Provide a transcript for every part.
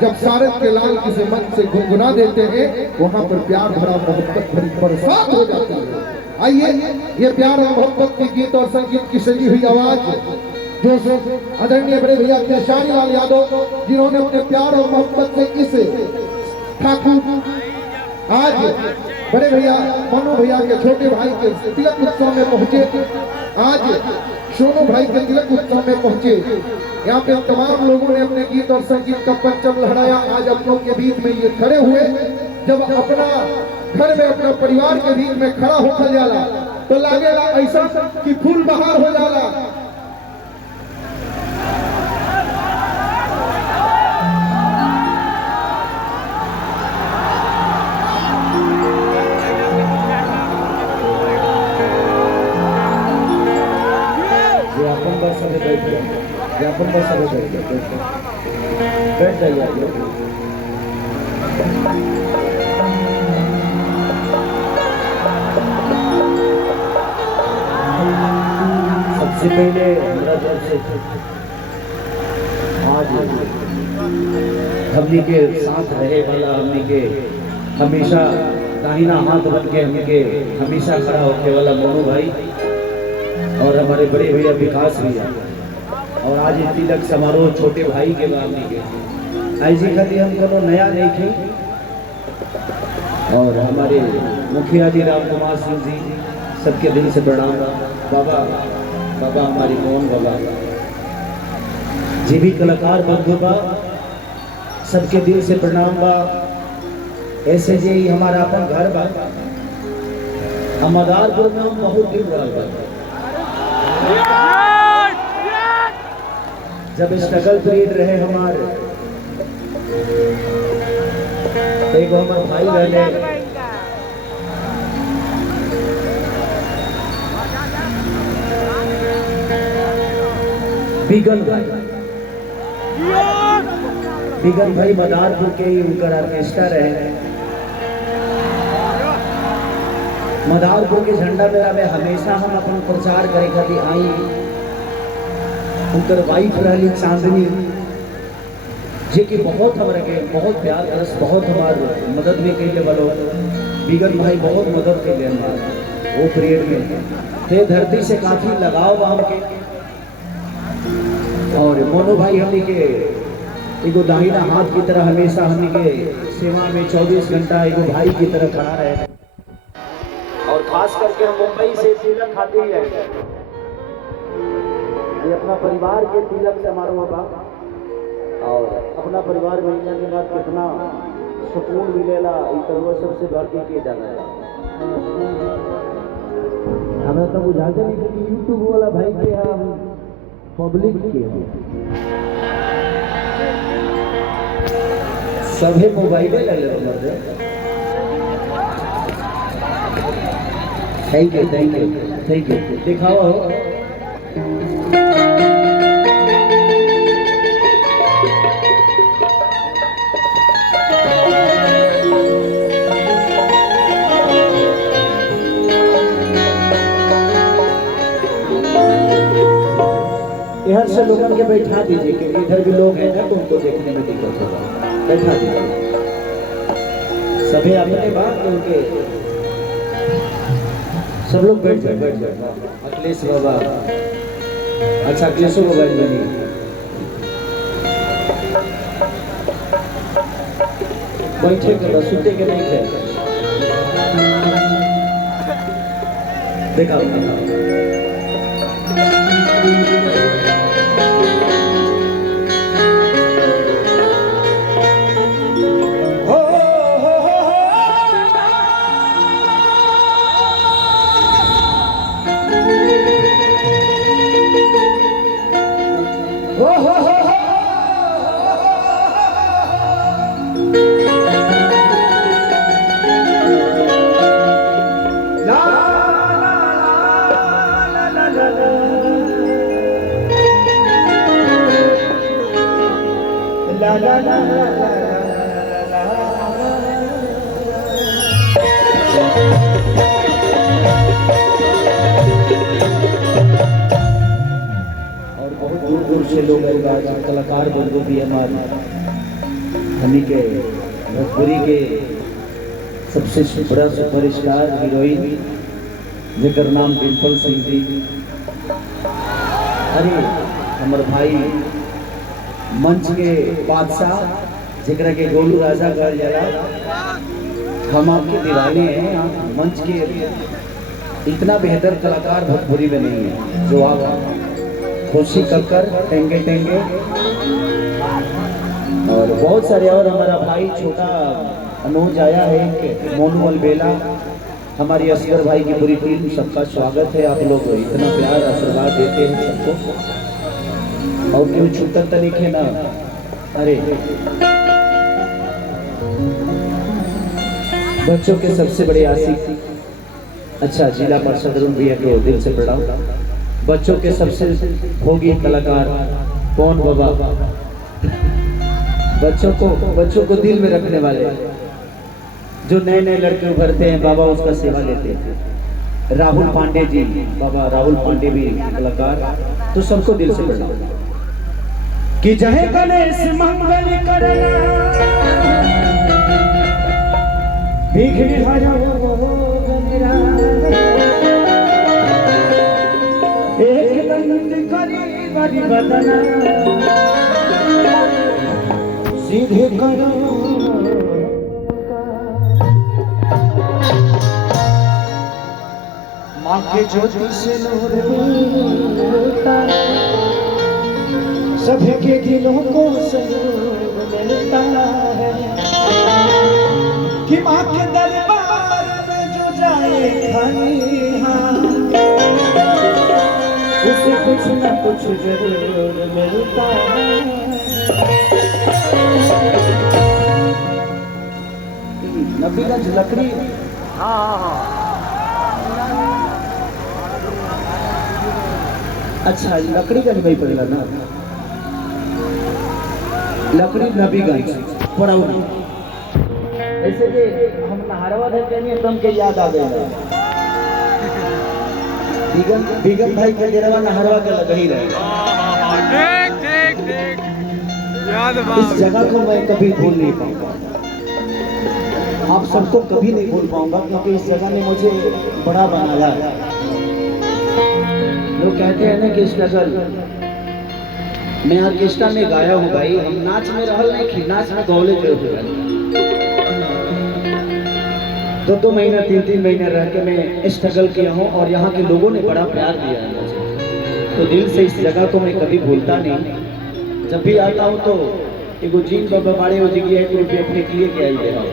जब सारद के लाल किसी मन से गुनगुना देते हैं वहां पर प्यार भरा मोहब्बत भरी बरसात हो जाती है। आइए ये प्यार और मोहब्बत के गीत और संगीत की सजी हुई आवाज जो आदरणीय बड़े भैया केशरी लाल यादव जिन्होंने अपने प्यार और मोहब्बत से इस ठाकुर आज बड़े भैया मनु भैया के छोटे भाई के तिलक उत्सव में पहुंचे, आज सोनू भाई के तिलक उत्सव में पहुंचे। यहाँ पे तमाम लोगों ने अपने गीत और संगीत का परचम लहराया। आज अपनों के बीच में ये खड़े हुए, जब अपना घर में अपना परिवार के बीच में खड़ा होकर जाला तो लागेला ऐसा कि फूल बहार हो जाला। बैठ जाइए। सबसे पहले मेरा तरफ से आज हमनी के साथ रहे वाला, हमनी के हमेशा दाहिना हाथ बन के हमनी के हमेशा खड़ा होने वाला मोनू भाई और हमारे बड़े भैया विकास भैया, और आज तिलक समारोह छोटे भाई के बामनी के ऐसी खाली हम कोनो नया नहीं थे। और हमारे मुखिया जी राम कुमार सिंह जी सबके दिल से प्रणाम। बाबा बाबा हमारी कौन बाबा जी भी कलाकार बंधु बा सबके दिल से प्रणाम बा। ऐसे जे ही हमारा अपन घर बा मदारपुर में हम बहुत दिन बा जब स्ट्रगल पीरियड रहे हमारे एक हमारे भाई रहे बिगन भाई मदारपुर के ही उनका ऑर्केस्ट्रा रहे। मदारपुर के झंडा मेला में हमेशा हम अपन प्रचार करे खातिर आई। उनकर वाइफ रही चांदनी जे कि बहुत हमारे के बहुत प्यार करस, बहुत हमार मदद में कैले वालो। बिगन भाई बहुत मदद कैले हमार वो पीरियड में थे। धरती से काफी लगाव हमके। और मोनू भाई हमनी के एगो दाहिना हाथ की तरह हमेशा हमनी के सेवा में 24 घंटा एगो भाई की तरह खड़ा रहे। और खास करके हम मुंबई से तिलक खाते ही आए। ये अपना परिवार के तिलक समारोह बा और अपना परिवार मिलने के बाद कितना सुकून मिलेला वो सबसे बढ़ के किए जाना है। हमें तो बुझाते नहीं कि यूट्यूब वाला भाई के हम पब्लिक के सभी मोबाइल ले ले। Thank you thank you thank you. दिखाओ इधर से लोगों के बैठा दीजिए क्योंकि इधर भी लोग हैं ना तो उनको देखने में दिक्कत होगा। बैठा दीजिए सभी अपने बात उनके सब लोग बैठ जाए। अखिलेश बाबा अच्छा अखिलेशो मोबाइल बनी बैठे कर सुते के नहीं थे। देखा दूर से लोग कलाकार बंधु भी हमारे हमी के भोजपुरी के सबसे बड़ा सुपरस्टार हीरोइन जेकर नाम डिम्पल सिंह जी। अरे हमार भाई मंच के बादशाह जेकरा के गोलू राजा कहल जाला, हम आपके दीवाने हैं। आप मंच के इतना बेहतर कलाकार भोजपुरी में नहीं है जो आप खुशी कक्कर, टेंगे टेंगे और बहुत सारे और हमारा भाई छोटा अनुज आया है, मोनू अलबेला, हमारी असगर भाई की पूरी टीम, सबका स्वागत है। आप लोग इतना प्यार आशीर्वाद देते हैं सबको और क्यों छूटता तरीके ना। अरे बच्चों के सबसे बड़े आशिक, अच्छा जिला परिषद अरुण भैया को दिल से प्रणाम। बच्चों के सबसे भोगी कलाकार कौन बाबा, बच्चों को दिल में रखने वाले, जो नए नए लड़के उभरते हैं बाबा उसका सेवा लेते हैं। राहुल पांडे जी, बाबा राहुल पांडे भी कलाकार, तो सबको दिल से प्रणाम। कि जय गणेश मंगल करना विघ्न हरो गणरा, एक दंत करी बड़ी बदना सीधे करो। माँ के ज्योति से नूर मिलता, सभी के दिलों को सहयोग मिलता है। कि माँ के दरबार में जो जाए खाली हाथ, उसे कुछ न कुछ जरूर मिलता है। नबीगंज लकड़ी, अच्छा लकड़ीगंज में पड़ेगा ना, लकड़ी नबीगंज पड़ौनी। ऐसे कि हम नहरवा देते नहीं एकदम के याद आ गए। बिगम भाई के डेरवा नहरवा के लग ही रहे। इस जगह को मैं कभी भूल नहीं पाऊंगा, आप सबको कभी नहीं भूल पाऊंगा, क्योंकि इस जगह ने मुझे बड़ा बनाया है। लोग कहते हैं ना कि स्ट्रगल, मैं ऑर्केस्ट्रा में गाया हूँ भाई, हम नाच में रहल नहीं, नाच में गौले के हुए। 2-2 महीना 3-3 महीना रह के मैं स्ट्रगल किया हूँ और यहाँ के लोगों ने बड़ा प्यार दिया है मुझे, तो दिल से इस जगह को मैं कभी भूलता नहीं। जब भी आता हूँ तो एगो जीन बाबा बाड़े हो जी 1 रुपये फेंक लिए के आई दे रहा हूँ।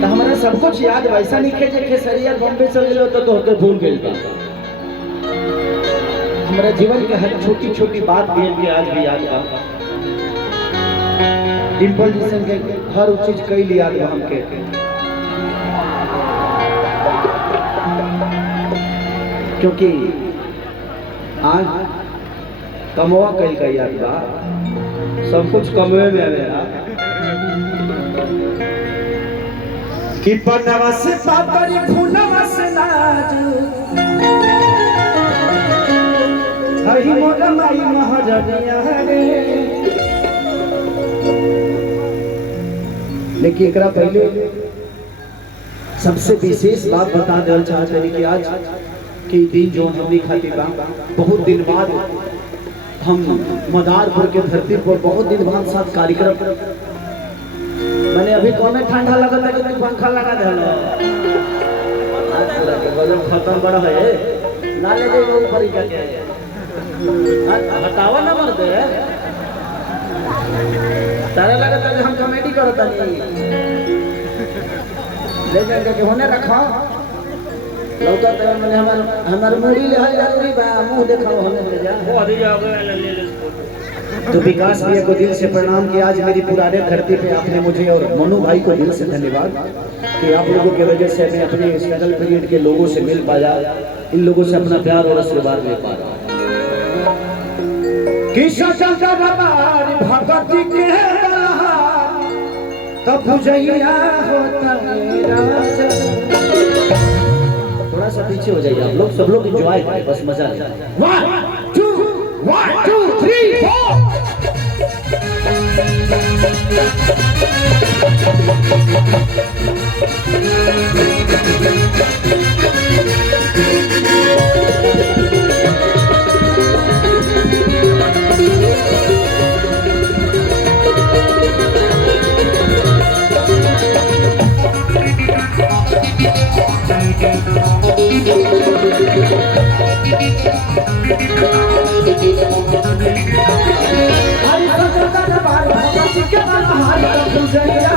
तो हमारा सब कुछ याद वैसा नहीं खे खेसरिया बॉम्बे चल गए तो होकर भूल गए। हमारा जीवन के हर छोटी छोटी बात भी आज भी याद बा। डिम्पल जी संगे हर चीज कई लिया हमके, क्योंकि आज कमवा कई का याद बा, सब कुछ कमवे में आवेला। कि पनवा से पापड़ी फूलवा से नाजू, हई मोर माई महारानिया रे। लेकिन एकरा पहले सबसे विशेष बात बता देना चाहते हैं कि आज के दिन जो हमने खाती बा, बहुत दिन बाद हम मदारपुर के धरती पर बहुत दिन बाद साथ कार्यक्रम, मैंने अभी कौन ठंडा लगा था कि पंखा लगा देना खत्म बड़ा है ना, ले जाइए ऊपर ही क्या हटावा ना मर दे तारा लगा था कि हम कॉमेडी करता नहीं, ले जाकर के होने रखा लौका तो मैंने हमार मुड़ी ले हल जरूरी बा, मुंह दिखाओ होने ले जा वो अभी जाओगे ले। तो विकास भैया को दिल से प्रणाम कि आज मेरी पुराने धरती पे आपने मुझे और मनु भाई को दिल से धन्यवाद कि आप लोगों की वजह से मैं अपने स्ट्रगल पीरियड के लोगों से मिल पाया, इन लोगों से अपना प्यार और आशीर्वाद ले पा रहा। भगवती के तब होता थोड़ा सा पीछे हो जाइए आप लोग, सब लोग एंजॉय करें, बस मजा ले। 1 2 3 4 हरि संत दरबार भगवती के बलहार गुजरिया